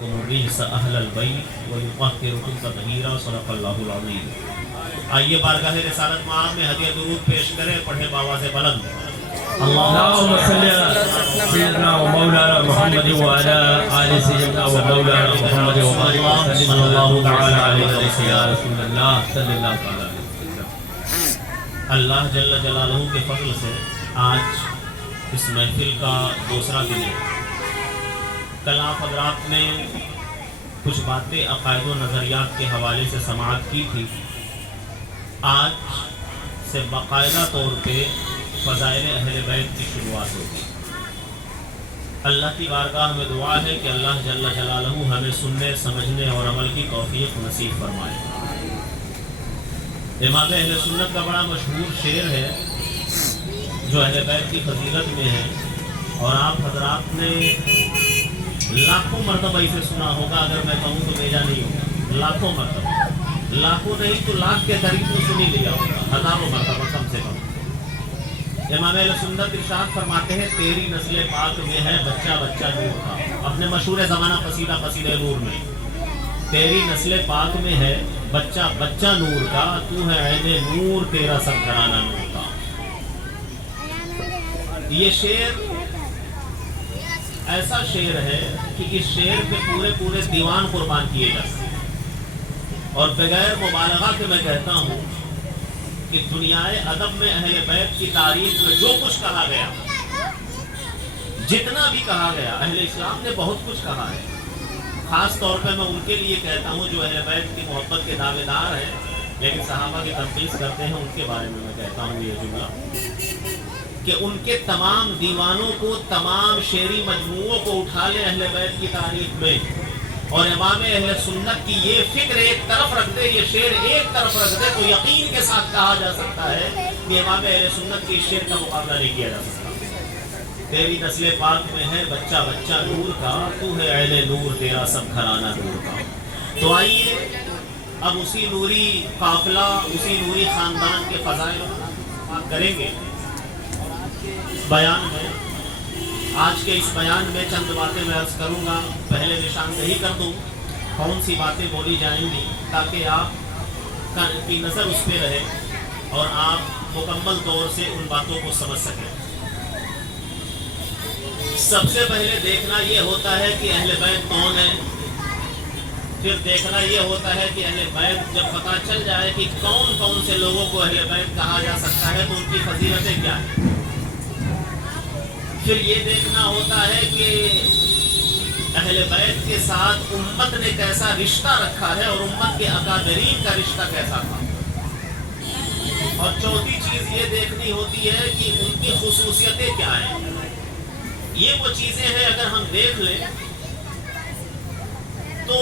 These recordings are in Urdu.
الرجس اہل البیت ویطہرکم تطہیرا صدق اللہ العظیم۔ آئیے بارگاہ رسالت معاذ میں ہدیہ درود پیش کریں، پڑھیں بآواز بلند اللهم صل على سيدنا ومولانا محمد وعلى آل سيدنا ومولانا محمد وبارك وسلم صلى الله تعالى عليك يا رسول الله صلی اللہ تعالی علیہ وسلم۔ اللہ جل جلالہ کے فضل سے آج اس محفل کا دوسرا دن ہے۔ کل آپ حضرات نے کچھ باتیں عقائد و نظریات کے حوالے سے سماعت کی تھی، آج سے باقاعدہ طور پہ فضائل اہل بیت کی شروعات ہوگی۔ اللہ کی بارگاہ میں دعا ہے کہ اللہ جل جلالہ ہمیں سننے، سمجھنے اور عمل کی توفیق نصیب فرمائے۔ امام اہل سنت کا بڑا مشہور شعر ہے جو اہل بیت کی فضیلت میں ہے، اور آپ حضرات نے لاکھوں مرتبہ اسے سنا ہوگا، اگر میں کہوں تو بیجا نہیں ہوگا، لاکھوں مرتبہ، لاکھوں نہیں تو لاکھ کے قریب تو سنی لیا ہوگا، ہزاروں مرتبہ کم سے کم۔ امام اہل سنت ارشاد فرماتے ہیں تیری نسل پاک میں ہے بچہ بچہ نور کا، اپنے مشہور زمانہ قصیدہ قصیدہ نور میں، تیری نسل پاک میں ہے بچہ بچہ نور کا، تو ہے عین نور تیرا سب گھرانہ نور کا۔ یہ شعر ایسا شعر ہے کہ اس شعر پہ پورے پورے دیوان قربان کیے جا سکتے، اور بغیر مبالغہ کے میں کہتا ہوں کہ دنیائے ادب میں اہل بیت کی تاریخ میں جو کچھ کہا گیا، جتنا بھی کہا گیا، اہل اسلام نے بہت کچھ کہا ہے۔ خاص طور پہ میں ان کے لیے کہتا ہوں جو اہل بیت کی محبت کے دعوے دار ہیں لیکن صحابہ کی تنقید کرتے ہیں، ان کے بارے میں کہتا ہوں یہ جملہ کہ ان کے تمام دیوانوں کو، تمام شعری مجموعوں کو اٹھا لیں اہل بیت کی تاریخ میں، اور امام اہل سنت کی یہ فکر ایک طرف رکھ دے، یہ شعر ایک طرف رکھ دے، تو یقین کے ساتھ کہا جا سکتا ہے کہ امام اہل سنت کی اس شعر کا مقابلہ نہیں کیا جا سکتا۔ تیری نسل پاک میں ہے بچہ بچہ نور کا، تو ہے عین نور تیرا سب گھرانہ نور کا۔ تو آئیے اب اسی نوری قافلہ، اسی نوری خاندان کے فضائل بات کریں گے۔ بیان میں آج کے اس بیان میں چند باتیں میں عرض کروں گا، پہلے نشاندہی کر دوں کون سی باتیں بولی جائیں گی تاکہ آپ کی نظر اس پہ رہے اور آپ مکمل طور سے ان باتوں کو سمجھ سکیں۔ سب سے پہلے دیکھنا یہ ہوتا ہے کہ اہل بیت کون ہے، پھر دیکھنا یہ ہوتا ہے کہ اہل بیت جب پتہ چل جائے کہ کون کون سے لوگوں کو اہل بیت کہا جا سکتا ہے تو ان کی فضیلتیں کیا ہیں، پھر یہ دیکھنا ہوتا ہے کہ اہل بیت کے ساتھ امت نے کیسا رشتہ رکھا ہے اور امت کے اکابرین کا رشتہ کیسا تھا، اور چوتھی چیز یہ دیکھنی ہوتی ہے کہ ان کی خصوصیتیں کیا ہیں۔ یہ وہ چیزیں ہیں اگر ہم دیکھ لیں تو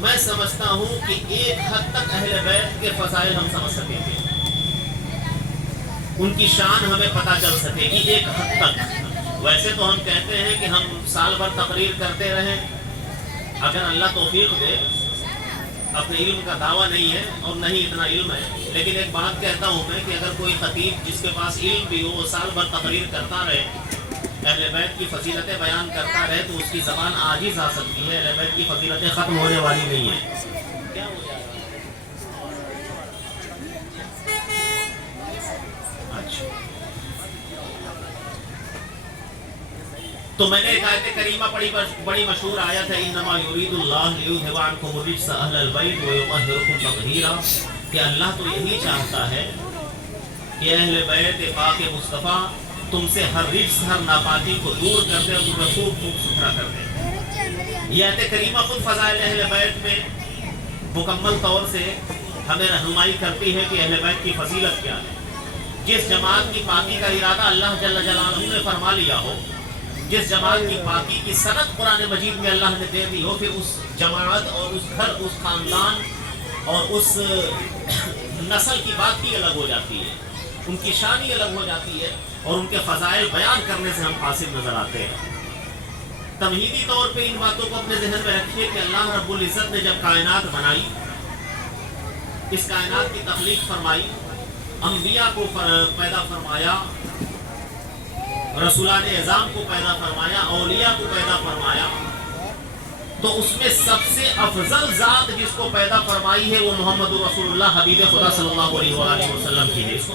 میں سمجھتا ہوں کہ ایک حد تک اہل بیت کے فضائل ہم سمجھ سکیں گے، ان کی شان ہمیں پتہ چل سکے گی ایک حد تک۔ ویسے تو ہم کہتے ہیں کہ ہم سال بھر تقریر کرتے رہیں، اگر اللہ توفیق دے، اپنے علم کا دعویٰ نہیں ہے اور نہیں اتنا علم ہے، لیکن ایک بات کہتا ہوں میں کہ اگر کوئی خطیب جس کے پاس علم بھی ہو وہ سال بھر تقریر کرتا رہے، اہل بیت کی فضیلتیں بیان کرتا رہے تو اس کی زبان عاجز آ سکتی ہے، اہل بیت کی فضیلتیں ختم ہونے والی نہیں ہیں۔ کیا ہو جائے گا؟ اچھا، تو میں نے ایک آیت کریمہ پڑھی، بڑی مشہور آیت ہے انما یرید اللہ لیذھب عنکم الرجس اہل البیت ویطہرکم تطہیرا، کہ اللہ تو یہی چاہتا ہے کہ اہل بیت پاک مصطفیٰ تم سے ہر رجس، ہر ناپاکی کو دور کر دے اور تمہیں خوب خوب ستھرا کر دے۔ یہ آیت کریمہ خود فضائل اہل بیت میں مکمل طور سے ہمیں رہنمائی کرتی ہے کہ اہل بیت کی فضیلت کیا ہے۔ جس جماعت کی پاکی کا ارادہ اللہ جل جلالہ نے فرما لیا ہو، جس جماعت کی پاکی کی سند قرآن مجید میں اللہ نے دے دی ہو، پھر اس جماعت اور اس گھر، اس خاندان اور اس نسل کی بات ہی الگ ہو جاتی ہے، ان کی شان ہی الگ ہو جاتی ہے، اور ان کے فضائل بیان کرنے سے ہم قاصر نظر آتے ہیں۔ تمہیدی طور پہ ان باتوں کو اپنے ذہن میں رکھیے کہ اللہ رب العزت نے جب کائنات بنائی، اس کائنات کی تخلیق فرمائی، انبیاء کو پیدا فرمایا، رسولان اعظام کو پیدا فرمایا، اولیاء کو پیدا فرمایا، تو اس میں سب سے افضل ذات جس کو پیدا فرمائی ہے وہ محمد رسول اللہ حبیب خدا صلی اللہ علیہ وآلہ وسلم کی ہے. اس کو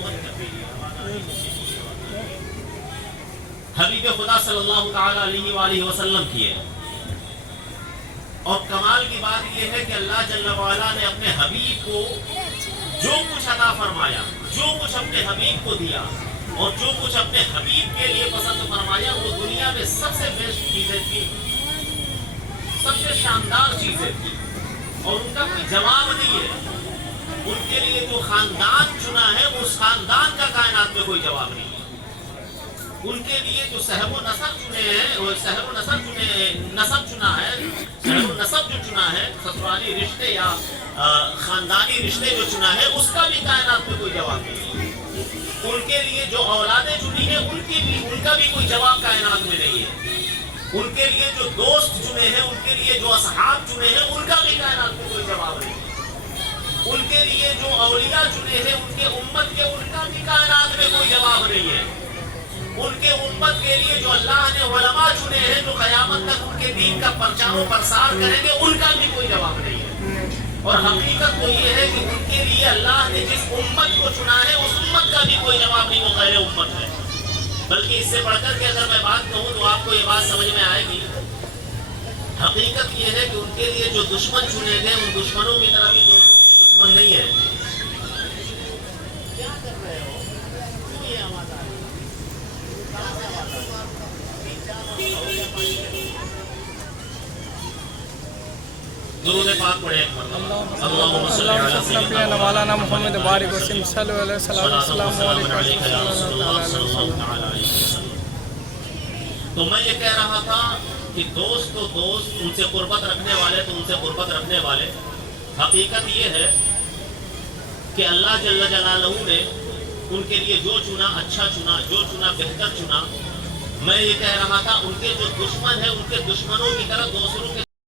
حبیب خدا صلی اللہ تعالی علیہ وآلہ وسلم کی ہے. اور کمال کی بات یہ ہے کہ اللہ جل وعلا نے اپنے حبیب کو جو کچھ عطا فرمایا، جو کچھ اپنے حبیب کو دیا اور جو کچھ اپنے حبیب کے لیے پسند فرمایا، وہ دنیا میں سب سے بیسٹ چیزیں تھی، سب سے شاندار چیزیں تھی، اور ان کا کوئی جواب نہیں ہے. ان کے لیے جو خاندان چنا ہے اس خاندان کا کائنات میں کوئی جواب نہیں ہے. ان کے لیے جو صاحب و نسب چنے ہیں، وہ صاحب و نسب چنے، نسب چنا ہے، صاحب و نسب جو چنا ہے، سسرالی رشتے یا خاندانی رشتے جو چنا ہے، اس کا بھی کائنات میں کوئی جواب نہیں ہے. ان کے لیے جو اولادیں چنی ہیں ان کا بھی کوئی جواب کائنات میں نہیں ہے. ان کے لیے جو دوست چنے ہیں، ان کے لیے جو اصحاب چنے ہیں، ان کا بھی کائنات میں کوئی جواب نہیں ہے. ان کے لیے جو اولیاء چنے ہیں، ان کے امت کے، ان کا بھی کائنات میں کوئی جواب نہیں ہے. ان کے امت کے لیے جو اللہ نے علماء چنے ہیں، جو قیامت تک ان کے دین کا پرچار و پرسار کریں گے، ان کا بھی کوئی جواب نہیں ہے. اور حقیقت تو یہ ہے کہ ان کے لیے اللہ نے جس امت کو چنا ہے اس امت کا بھی کوئی جواب نہیں، وہ غیر امت ہے. بلکہ اس سے بڑھ کر کے اگر میں بات کہوں تو آپ کو یہ بات سمجھ میں آئے گی. حقیقت یہ ہے کہ ان کے لیے جو دشمن چنے گئے، ان دشمنوں کی طرح بھی دوستوں کے دشمن نہیں ہے. کیا کر رہے ہو؟ کیوں یہ آواز آ رہی ہے؟ درود پاک پڑھیں ایک مرتبہ. اللہم صلی علی سیدنا مولانا محمد بارک وسلم صلی اللہ علیہ وسلم. السلام علیکم. تو میں یہ کہہ رہا تھا کہ دوست تو دوست، ان سے قربت رکھنے والے تو ان سے قربت رکھنے والے. حقیقت یہ ہے کہ اللہ جل جلالہ نے ان کے لیے جو چنا اچھا چنا، جو چنا بہتر چنا. میں یہ کہہ رہا تھا ان کے جو دشمن ہیں، ان کے دشمنوں کی طرح دوسروں کے